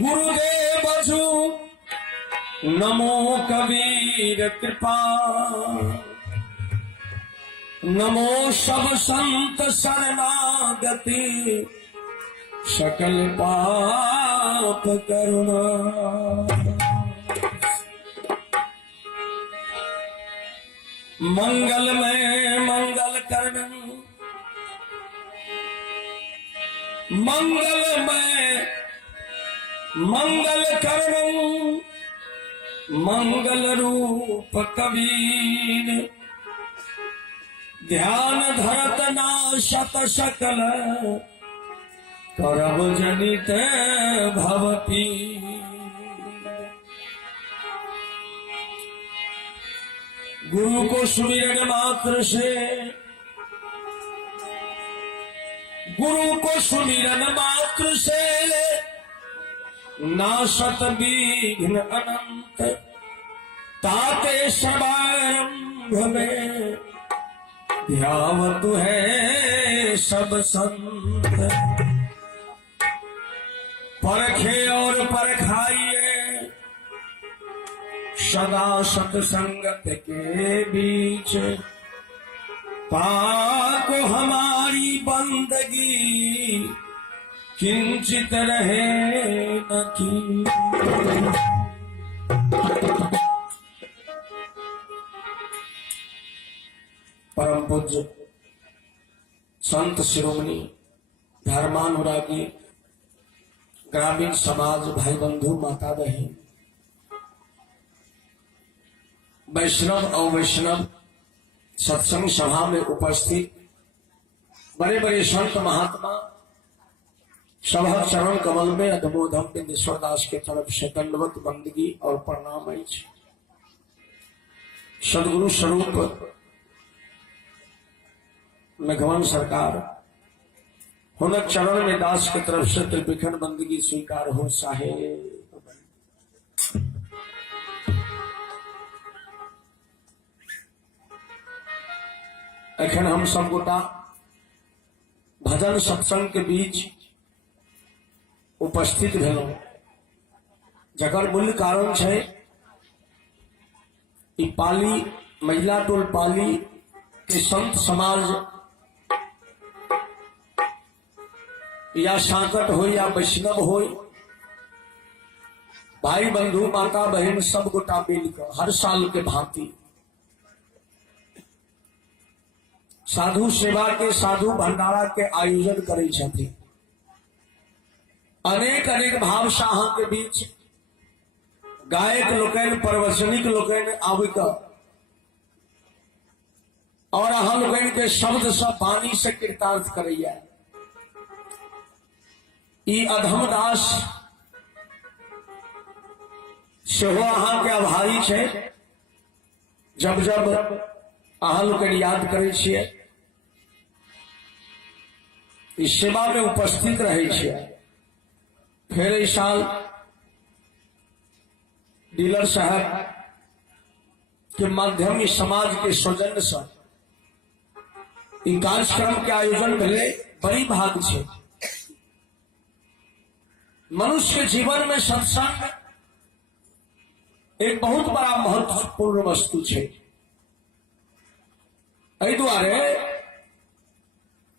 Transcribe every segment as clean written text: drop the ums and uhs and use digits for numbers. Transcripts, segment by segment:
गुरुदेव जू नमो कबीर कृपा नमो सब संत शरणागति सकल पाप करुणा मंगल में मंगल करण मंगल में मंगल करण मंगल रूप कबीर ध्यान धरत नाशत सकल करब जनित भवती गुरु को सुमिरन मात्र से गुरु को सुमिरन मात्र से नाशत विघ्न अनंत ताते समारंभ में ध्यावत है सब संत परखे और परखाइए सदा सत्संगत के बीच पाको हमारी बंदगी किंचित रहे न की। परम पूज्य संत शिरोमणि धर्मानुरागी ग्रामीण समाज भाई बंधु माता बहन वैष्णव और वैष्णव सत्संग सभा में उपस्थित बड़े बड़े संत महात्मा सभा चरण कमल में अधमोधम बिंदेश्वर दास के तरफ से दंडवत बंदगी और प्रणाम है। सदगुरु स्वरूप मेघवान सरकार हुनक चरण में दास की तरफ से त्रिविक्रम बंदगी स्वीकार हो साहेब। अखन हम सब गोटा भजन सत्संग के बीच उपस्थित भेलौ जकर मूल कारण है पाली महिला टोल पाली के संत समाज या सांकट हो या वैष्णव हो भाई बंधु माता बहन सब गोटा मिलकर हर साल के भांति साधु सेवा के साधु भंडारा के आयोजन करे छथि। अनेक अनेक भावशाह के बीच गायक लोकन प्रवचनिक लोकन आविक और अहाँ लोगन के शब्द सब वाणी से कृतार्थ करैया। ई अधमदास सेहो अहाँ के आभारी छे जब जब अहाँ लोगन याद करे छियै इस सेवा में उपस्थित रहे छियै। फिर इस साल डीलर साहब के माध्यम समाज के सौजन्य से कार्यक्रम के आयोजन भेले बड़ी भाग छे। मनुष्य के जीवन में सत्संग एक बहुत बड़ा महत्वपूर्ण वस्तु छे। एहि दुआरे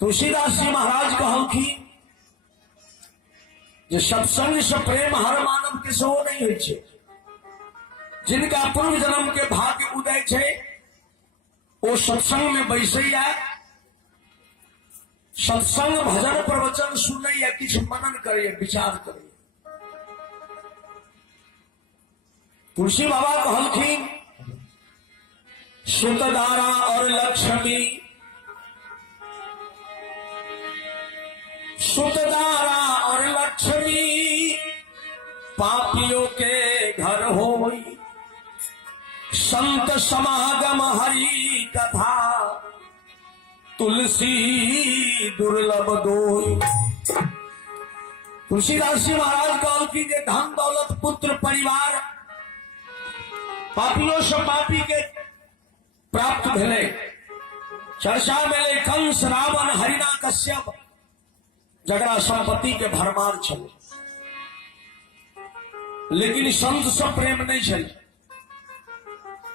तुलसीदास जी महाराज कहलखिन जे सत्संग से प्रेम हर मानव के सेहो नहीं होय छे। जिनका पूर्व जन्म के भाग्य उदय छे वो सत्संग में बैसैया सत्संग भजन प्रवचन सुनै या किछ मनन करे विचार करे। तुलसी बाबा कहलखिन सुतधारा और लक्ष्मी सुतधारा और लक्ष्मी पापियों के घर होई संत समागम हरि कथा तुलसी दुर्लभ दोई। तुलसीदास जी महाराज कहल की जे धन दौलत पुत्र परिवार पापियों से पापी के प्राप्त भेले। चर्चा में कंस रावण हरिना कश्यप जगरा संपत्ति के भरमार छल, लेकिन संत से प्रेम नहीं छल।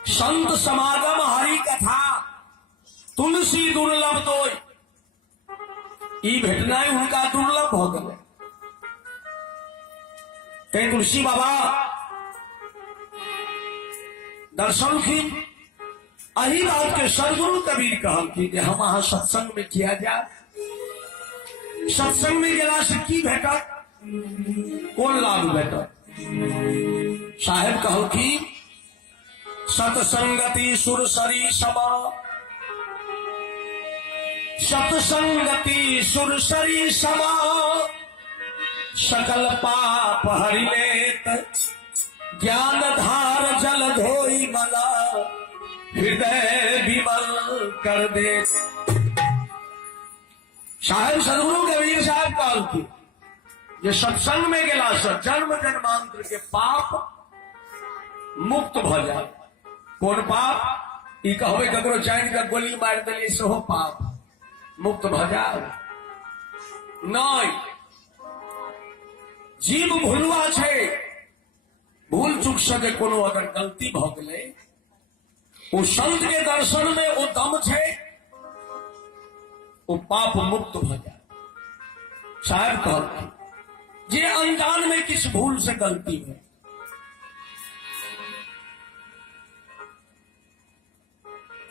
संत समागम हरि कथा तुलसी दुर्लभ दोय, ई भेटनाई उनका दुर्लभ हो गए। कहीं तुलसी बाबा दर्शन की अही बात के सदगुरु कबीर कहल कि हम वहां सत्संग में किया जाए। सत्संग में गेला से की भेटत, कौन लाभ भेटत? साहेब कहल कि सत्संगति सुरसरी समा, सत्संगति सुरसरी समा, सकल पाप हरि लेत, ज्ञान धार जल धोई मला, हृदय विमल कर दे। साहेब सदगुरु कबीर साहब कहल की ये सत्संग में गेला से जन्म जन्मांतर के पाप मुक्त भ जाए। कौन पाप? ई कहबे ककरो जान के गोली मार देली सेहो पाप मुक्त भ जाए नहीं। जीव भूलवा छे, भूल चूक सके कोनो अगर गलती भ गेलै, वो संत के दर्शन में वो दम छे, वो पाप मुक्त भ जाए। साहब कहते जे अनजान में किस भूल से गलती है,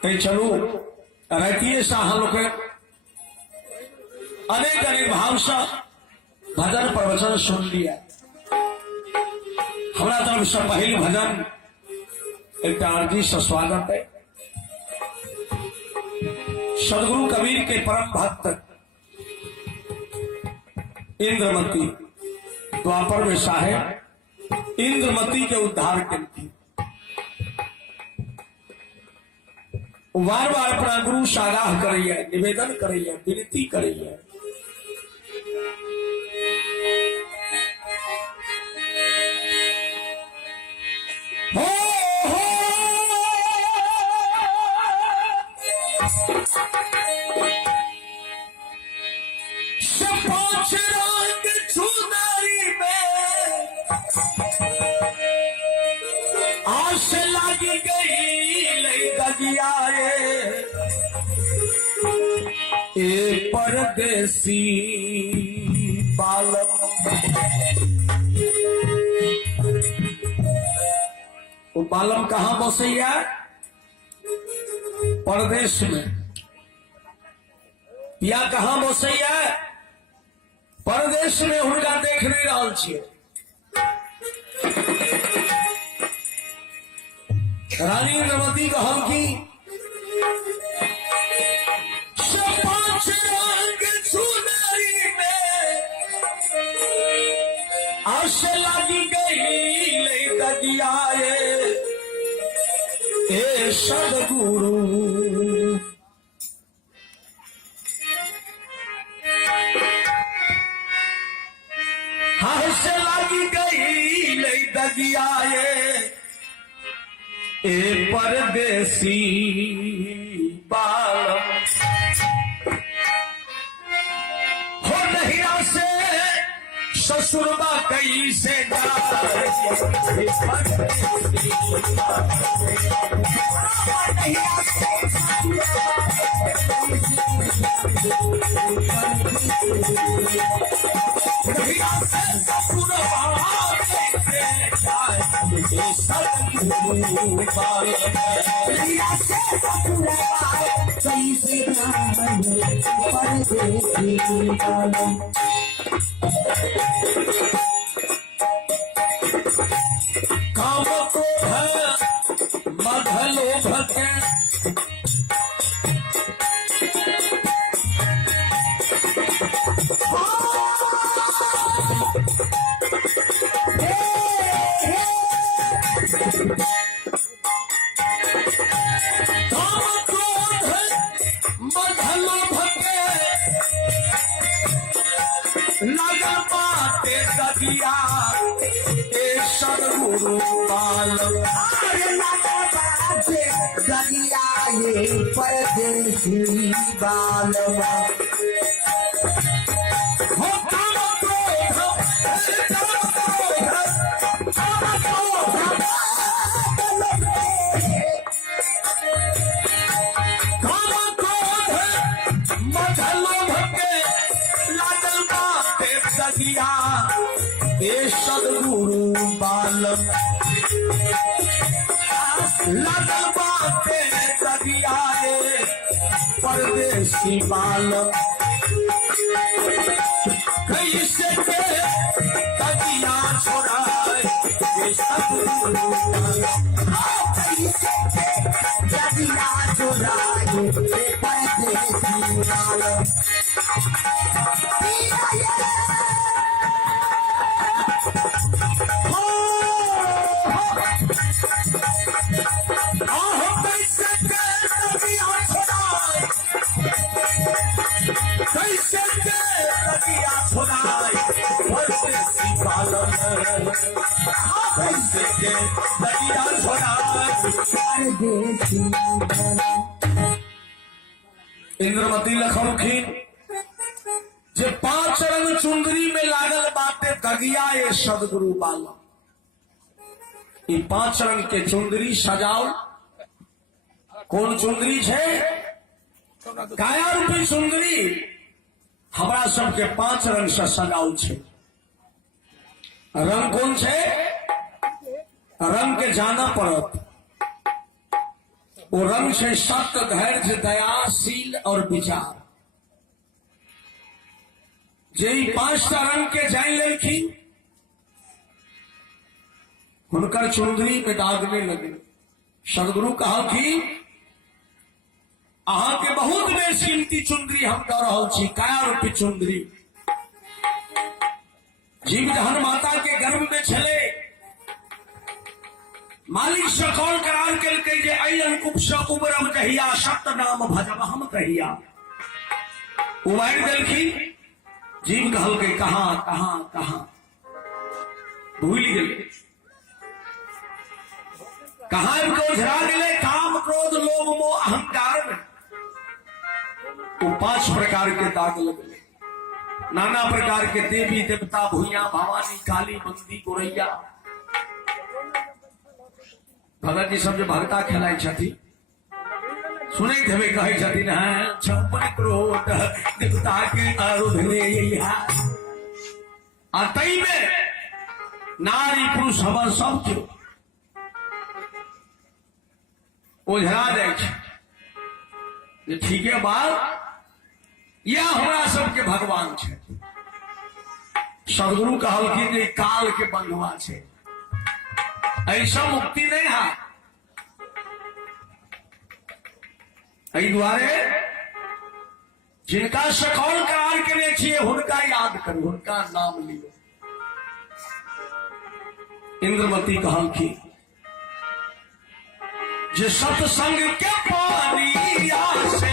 तो चलो रहती साह लोग अनेक अनेक भाव से भजन प्रवचन सुन लिया। हमारा तरफ से पहली भजन एक आरजी से स्वागत है। सदगुरु कबीर के परम भक्त इंद्रमती द्वापर में साहेब इंद्रमती के उद्धार के लिए बार बार अपना गुरु सागाह करिए, निवेदन करिए, विनती करिए। पांच रंग चुनरी में आस लगी गई गगिया ए परदेसी बालम। वो बालम कहां बसैया? परदेश में। या कहां बसैया? परदेश में। हुनका देख नहीं रहा छे। रानी इंद्रमती कहल की पांच रंग चुनरी में आस लगी गई दगिया ए सदगुरु। हंस लगी गई दगिया ए परदेसी बालम। हो नहिरा से ससुरबा कई से काम को है मधलो भके लगा बाते दगिया ए सदगुरु बालम। दगिया ये परदेसी बालम। हो तगिया ये सदगुरु बालम लगल बाटे तगिया ये परदेसी बालम कैसे के तगिया छोड़ाए ये सदगुरु बालम कैसे के तगिया छोड़ाए ये परदेसी बालम इंद्रमती लखनखीन जे 5 रंग चुंदरी में लागल बाटे दगिया ये सदगुरु बालम। ये 5 रंग के चुंदरी सजाओ। कौन चुंदरी है? काया रूपी चुंदरी हमरा सबके 5 रंग से सजाओ छे। रंग कौन छे? रंग के जाना पड़त। वो रंग से सत्य, धैर्य, दया, शील और विचार। जे 5टा रंग के जान लेखिन हुनकर चुंदरी में दागने लगे। सदगुरु कहा कि अहा के बहुत बेकीमती चुंदरी हम दे रहा छी, काया रूपी चुंदरी। जीव जहन माता के गर्भ में छले मालिक से कौन करार के जे अयन कुपस उबरम कहिया सत्य नाम भजब हम कहिया उबार देलखिन। जीव कहल के कहां कहां कहां भूल गए। कहां को झरा गए काम क्रोध लोभ मोह अहंकार में। वो 5 प्रकार के दाग लगले। नाना प्रकार के देवी देवता भूया भवानी काली बंदी गोरैया भगत जी सब जो भगता खेलाय छथि सुनै देवे कहै छथिन हैं 56 करोड़ देवता के आराधने यैहा। आ तई में नारी पुरुष हमर सब के ओझरा जाइ छै। ठीक है बात यह हमरा सबके भगवान छे। सदगुरु कहल कि जे काल के बंधुआ छे, ऐसा मुक्ति नहीं है। एहि दुआरे जिनका सकौल करार के छिए हुनका याद करू, हुनका नाम लियो। इंद्रमती कहल कि जे सत्संग के पानी से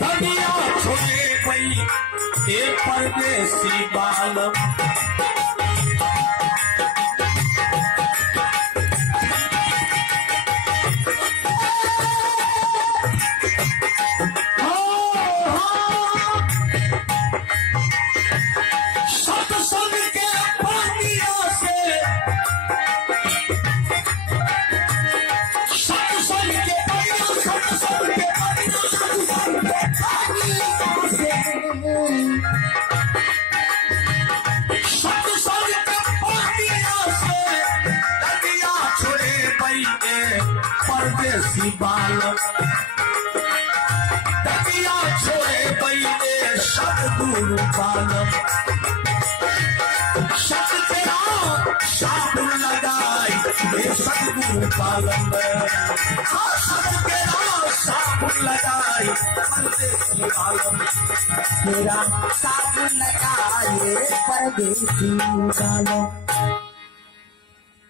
दगिया छोड़े पई ए परदेसी बालम। परदेसी बालम दगिया छोड़े बैठे सदगुरु बालम। सत तेरा साबुन लगाई ये सदगुरु बालम। सत तेरा साबुन लगाई परदेसी बालम। तेरा साबुन लगाए परदेसी बालम।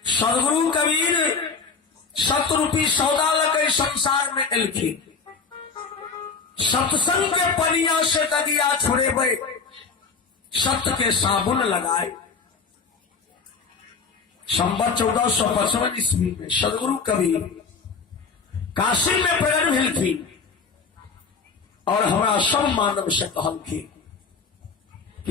सदगुरु कबीर सतरूपी सौदा लगे संसार में एलखिन। सत्संग के पनिया से दगिया छुड़ेबे सत्य के साबुन लगाए। संवत 1455 ईस्वी में सदगुरु कबीर काशी में प्रकट भेलखिन और हमारा सब मानव से कहलखिन